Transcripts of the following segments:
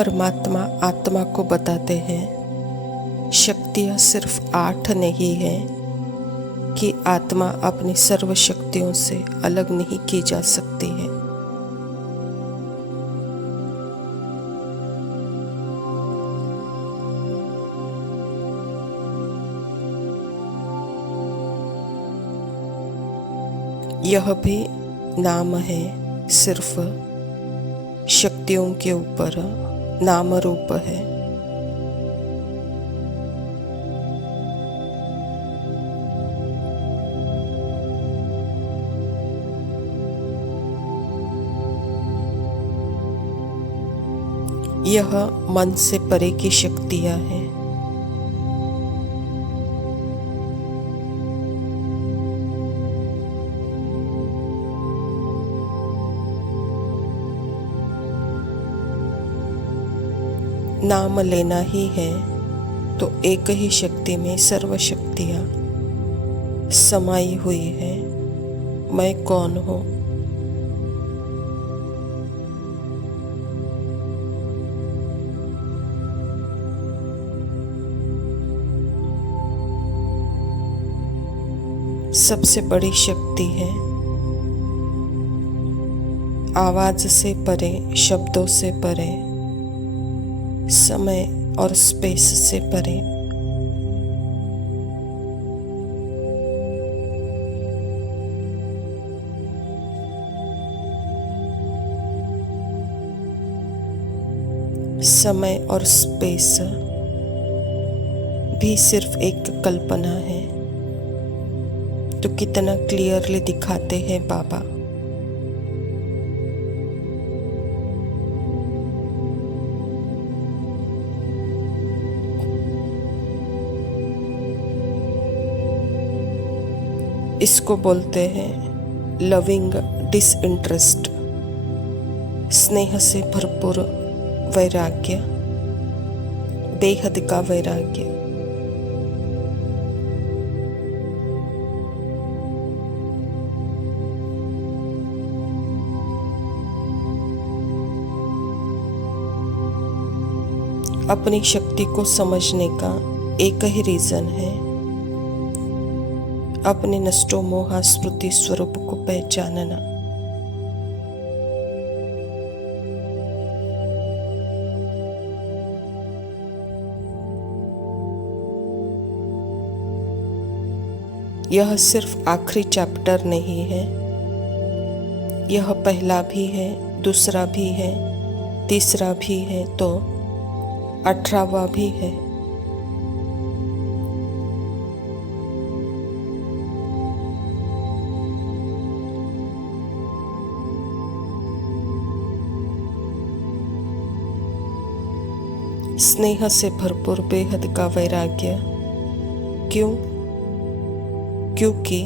परमात्मा आत्मा को बताते हैं, शक्तियाँ सिर्फ 8 नहीं है कि आत्मा अपनी सर्व शक्तियों से अलग नहीं की जा सकती है। यह भी नाम है, सिर्फ शक्तियों के ऊपर नाम रूप है। यह मन से परे की शक्तियां हैं। नाम लेना ही है तो एक ही शक्ति में सर्व शक्तियां समाई हुई है। मैं कौन हूँ? सबसे बड़ी शक्ति है आवाज से परे, शब्दों से परे, समय और स्पेस से परे। समय और स्पेस भी सिर्फ एक कल्पना है, तो कितना क्लियरली दिखाते हैं बाबा। इसको बोलते हैं लविंग डिसइंटरेस्ट, स्नेह से भरपूर वैराग्य, बेहद का वैराग्य। अपनी शक्ति को समझने का एक ही रीजन है, अपने नष्टो मोहा स्मृति स्वरूप को पहचानना। यह सिर्फ आखिरी चैप्टर नहीं है, यह पहला भी है, दूसरा भी है, तीसरा भी है, तो 18वां भी है। स्नेह से भरपूर बेहद का वैराग्य। क्यों? क्योंकि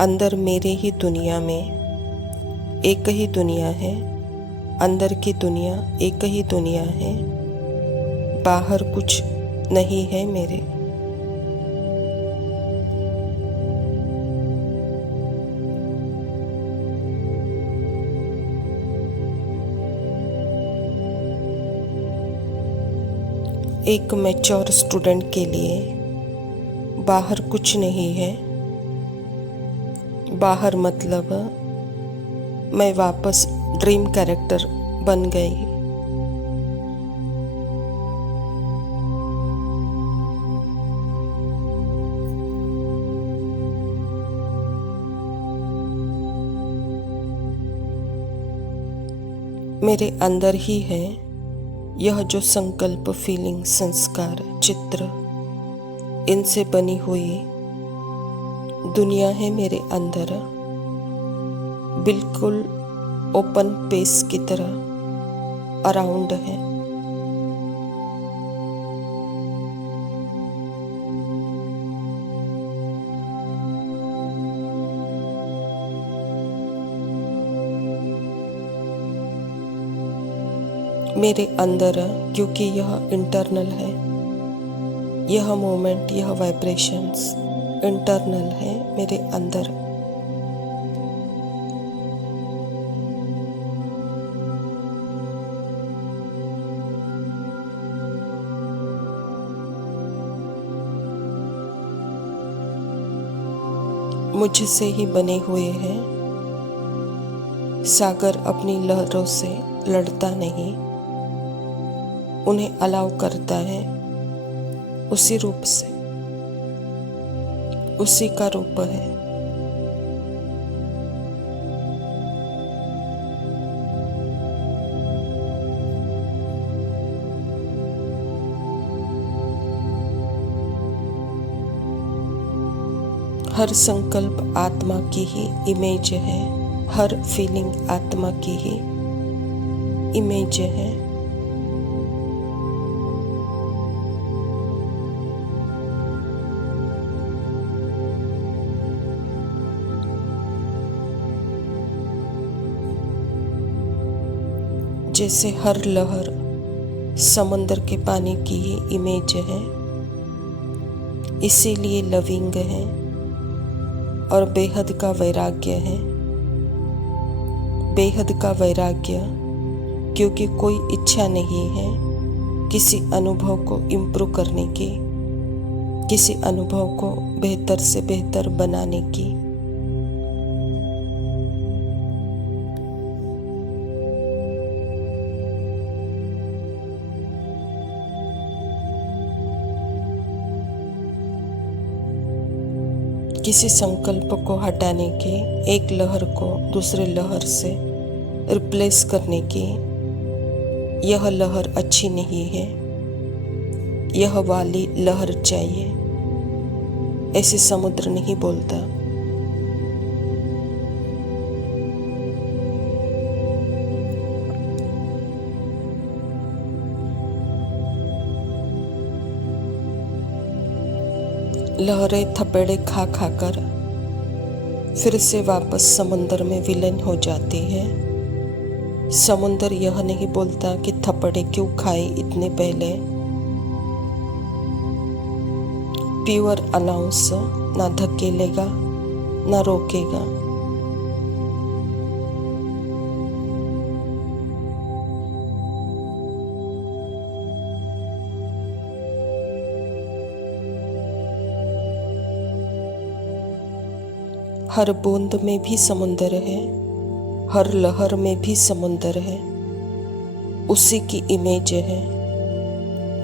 अंदर मेरे ही दुनिया में एक ही दुनिया है, अंदर की दुनिया एक ही दुनिया है, बाहर कुछ नहीं है मेरे। एक मैच्योर स्टूडेंट के लिए बाहर कुछ नहीं है। बाहर मतलब मैं वापस ड्रीम कैरेक्टर बन गई। मेरे अंदर ही है यह जो संकल्प, फीलिंग, संस्कार, चित्र, इनसे बनी हुई दुनिया है मेरे अंदर, बिल्कुल ओपन पेस की तरह अराउंड है। मेरे अंदर, क्योंकि यह इंटरनल है, यह मोमेंट, यह वाइब्रेशंस इंटरनल है मेरे अंदर। मुझसे ही बने हुए हैं। सागर अपनी लहरों से लड़ता नहीं, उन्हें अलाव करता है उसी रूप से, उसी का रूप है। हर संकल्प आत्मा की ही इमेज है, हर फीलिंग आत्मा की ही इमेज है। जैसे हर लहर समुद्र के पानी की ही इमेज है, इसीलिए लविंग है और बेहद का वैराग्य है। बेहद का वैराग्य क्योंकि कोई इच्छा नहीं है किसी अनुभव को इम्प्रूव करने की, किसी अनुभव को बेहतर से बेहतर बनाने की। किसी संकल्प को हटाने के, एक लहर को दूसरे लहर से रिप्लेस करने की, यह लहर अच्छी नहीं है, यह वाली लहर चाहिए, ऐसे समुद्र नहीं बोलता। लहरें थपेड़े खा खाकर फिर से वापस समुंदर में विलीन हो जाती है। समुंदर यह नहीं बोलता कि थप्पड़े क्यों खाए इतने पहले। प्योर अनाउंस ना धकेलेगा ना रोकेगा। हर बूंद में भी समुंदर है, हर लहर में भी समुंदर है, उसी की इमेज है।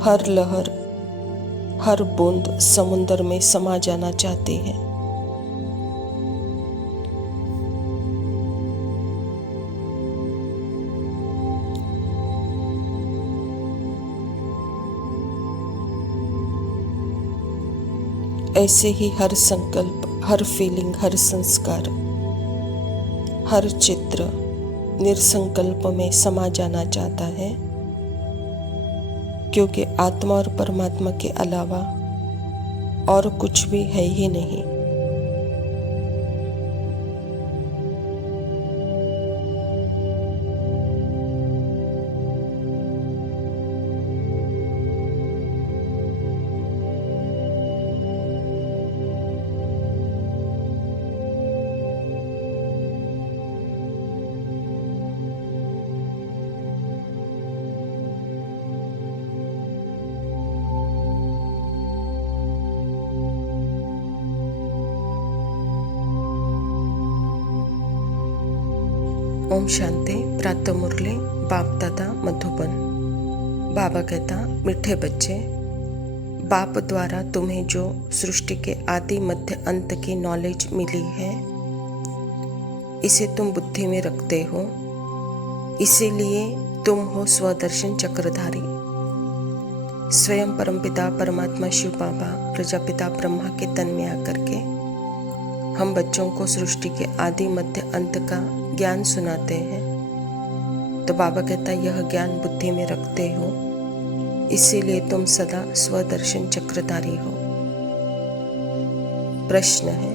हर लहर, हर बूंद समुंदर में समा जाना चाहती है। ऐसे ही हर संकल्प, हर फीलिंग, हर संस्कार, हर चित्र निरसंकल्प में समा जाना चाहता है, क्योंकि आत्मा और परमात्मा के अलावा और कुछ भी है ही नहीं। ओम शांति। प्रातः मुरली बाप दादा मधुबन। बाबा कहता, मीठे बच्चे, बाप द्वारा तुम्हें जो सृष्टि के आदि मध्य अंत की नॉलेज मिली है, इसे तुम बुद्धि में रखते हो, इसीलिए तुम हो स्वदर्शन चक्रधारी। स्वयं परमपिता परमात्मा शिव बाबा प्रजापिता ब्रह्मा के तन में आकर के हम बच्चों को सृष्टि के आदि मध्य अंत का ज्ञान सुनाते हैं। तो बाबा कहता, यह ज्ञान बुद्धि में रखते हो, इसीलिए तुम सदा स्वदर्शन चक्रधारी हो। प्रश्न है,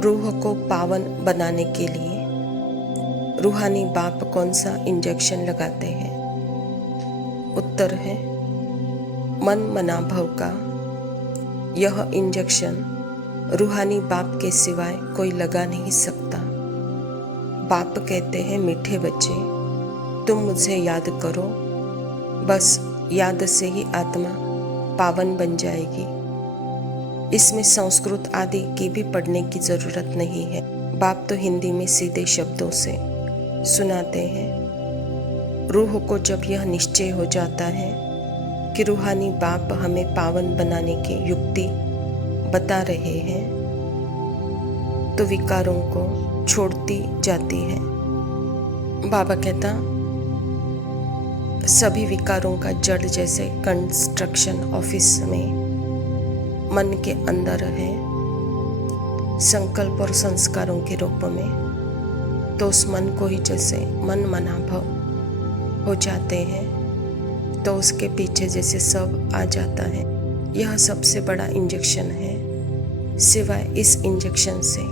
रूह को पावन बनाने के लिए रूहानी बाप कौन सा इंजेक्शन लगाते हैं? उत्तर है, मन मनाभव का यह इंजेक्शन रूहानी बाप के सिवाय कोई लगा नहीं सकता। बाप कहते हैं, मीठे बच्चे, तुम मुझे याद करो, बस याद से ही आत्मा पावन बन जाएगी। इसमें संस्कृत आदि की भी पढ़ने की ज़रूरत नहीं है। बाप तो हिंदी में सीधे शब्दों से सुनाते हैं। रूह को जब यह निश्चय हो जाता है कि रूहानी बाप हमें पावन बनाने की युक्ति बता रहे हैं, तो विकारों को छोड़ती जाती है। बाबा कहता, सभी विकारों का जड़ जैसे कंस्ट्रक्शन ऑफिस में मन के अंदर है, संकल्प और संस्कारों के रूप में, तो उस मन को ही जैसे मन मनाभव हो जाते हैं, तो उसके पीछे जैसे सब आ जाता है। यह सबसे बड़ा इंजेक्शन है। सिवाय इस इंजेक्शन से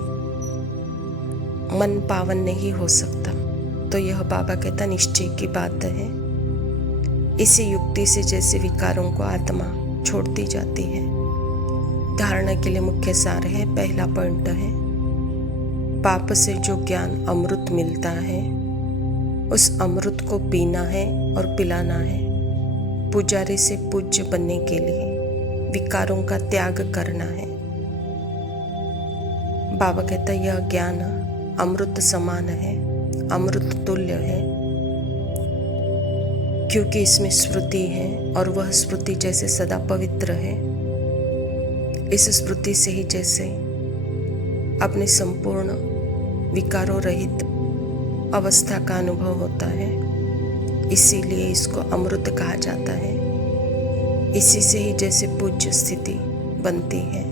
मन पावन नहीं हो सकता। तो यह बाबा कहता निश्चय की बात है। इसी युक्ति से जैसे विकारों को आत्मा छोड़ती जाती है। धारणा के लिए मुख्य सार है। पहला पॉइंट है, पाप से जो ज्ञान अमृत मिलता है, उस अमृत को पीना है और पिलाना है। पुजारी से पूज्य बनने के लिए विकारों का त्याग करना है। बाबा कहता यह ज्ञान अमृत समान है, अमृत तुल्य है, क्योंकि इसमें स्मृति है और वह स्मृति जैसे सदा पवित्र है। इस स्मृति से ही जैसे अपने संपूर्ण विकारों रहित अवस्था का अनुभव होता है, इसीलिए इसको अमृत कहा जाता है। इसी से ही जैसे पूज्य स्थिति बनती है,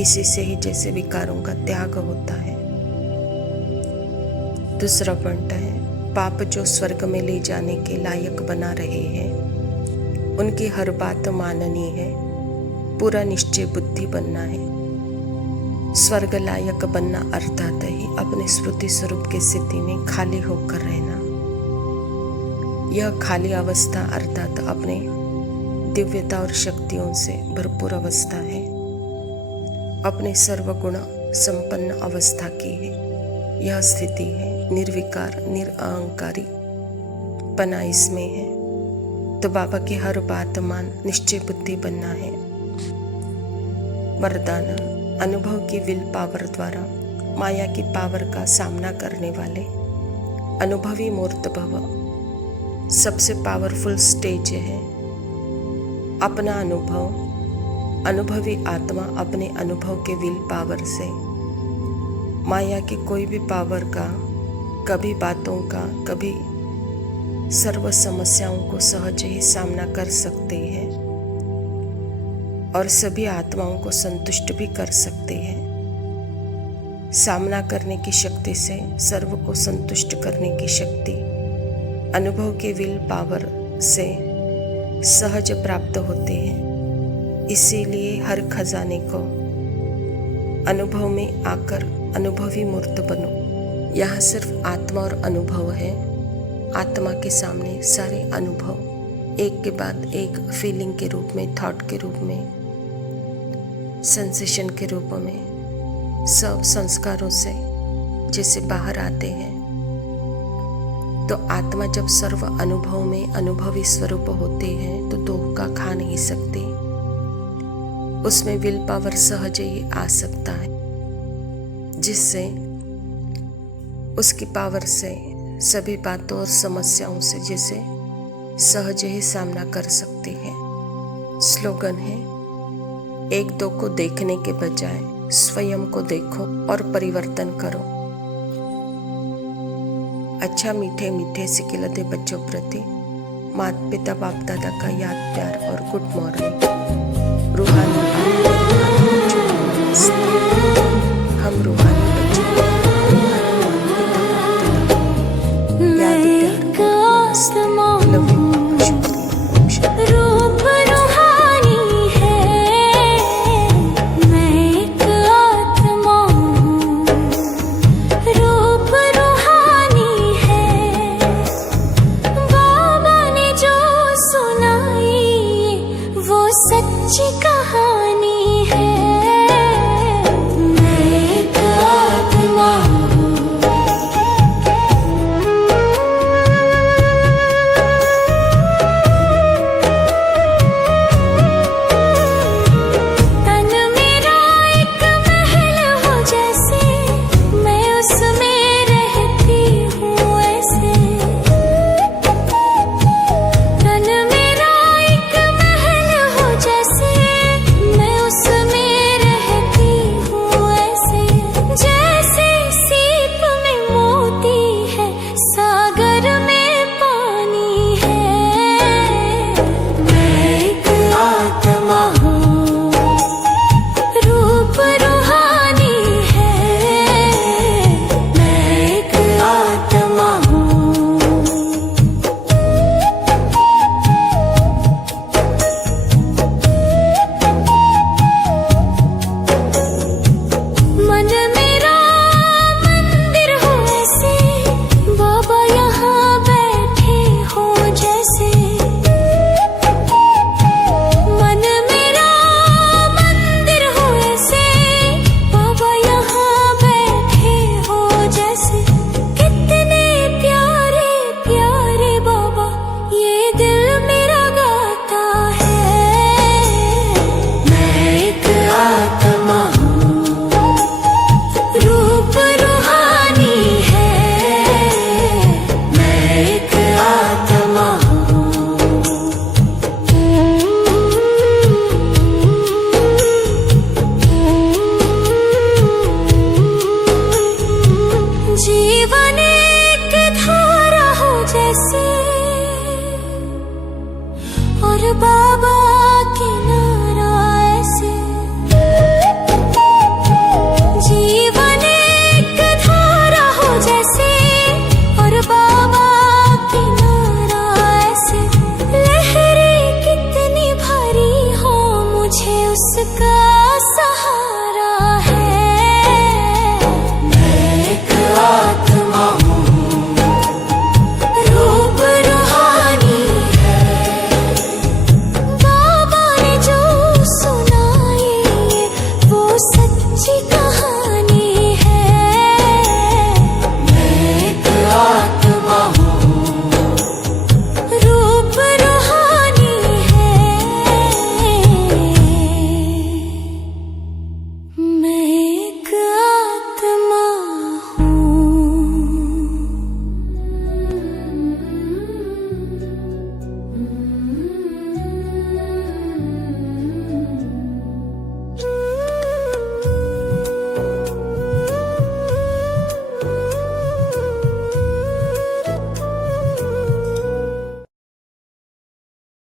इसी से ही जैसे विकारों का त्याग होता है। दूसरा पॉइंट है, पाप जो स्वर्ग में ले जाने के लायक बना रहे हैं, उनकी हर बात माननी है। पूरा निश्चय बुद्धि बनना है। स्वर्ग लायक बनना अर्थात ही अपने स्मृति स्वरूप की स्थिति में खाली होकर रहना। यह खाली अवस्था अर्थात अपने दिव्यता और शक्तियों से भरपूर अवस्था है, अपने सर्वगुण संपन्न अवस्था की है। यह स्थिति है निर्विकार निरअहंकारी पना इसमें है। तो बाबा की हर बात मान निश्चय बुद्धि बनना है। वरदान, अनुभव की विल पावर द्वारा माया की पावर का सामना करने वाले अनुभवी मूर्त भव सबसे पावरफुल स्टेज है। अपना अनुभव, अनुभवी आत्मा अपने अनुभव के विल पावर से माया की कोई भी पावर का, कभी बातों का, कभी सर्व समस्याओं को सहज ही सामना कर सकते हैं और सभी आत्माओं को संतुष्ट भी कर सकते हैं। सामना करने की शक्ति से सर्व को संतुष्ट करने की शक्ति अनुभव के विल पावर से सहज प्राप्त होते हैं। इसीलिए हर खजाने को अनुभव में आकर अनुभवी मूर्त बनो। यहाँ सिर्फ आत्मा और अनुभव है। आत्मा के सामने सारे अनुभव एक के बाद एक फीलिंग के रूप में, थॉट के रूप में, सेंसेशन के रूप में सब संस्कारों से जैसे बाहर आते हैं। तो आत्मा जब सर्व अनुभव में अनुभवी स्वरूप होते हैं तो धोखा खा नहीं सकते। उसमें विल पावर सहज ही आ सकता है, जिससे उसकी पावर से सभी बातों और समस्याओं से जैसे सहज ही सामना कर सकते हैं। स्लोगन है, एक दो को देखने के बजाय स्वयं को देखो और परिवर्तन करो। अच्छा मीठे मीठे से खिलते बच्चों प्रति माता पिता बाप दादा का याद प्यार और गुड मॉर्निंग। रूहानी हम रूहानी बच्चों याद प्यार लव यू। सच्ची कहानी है। बार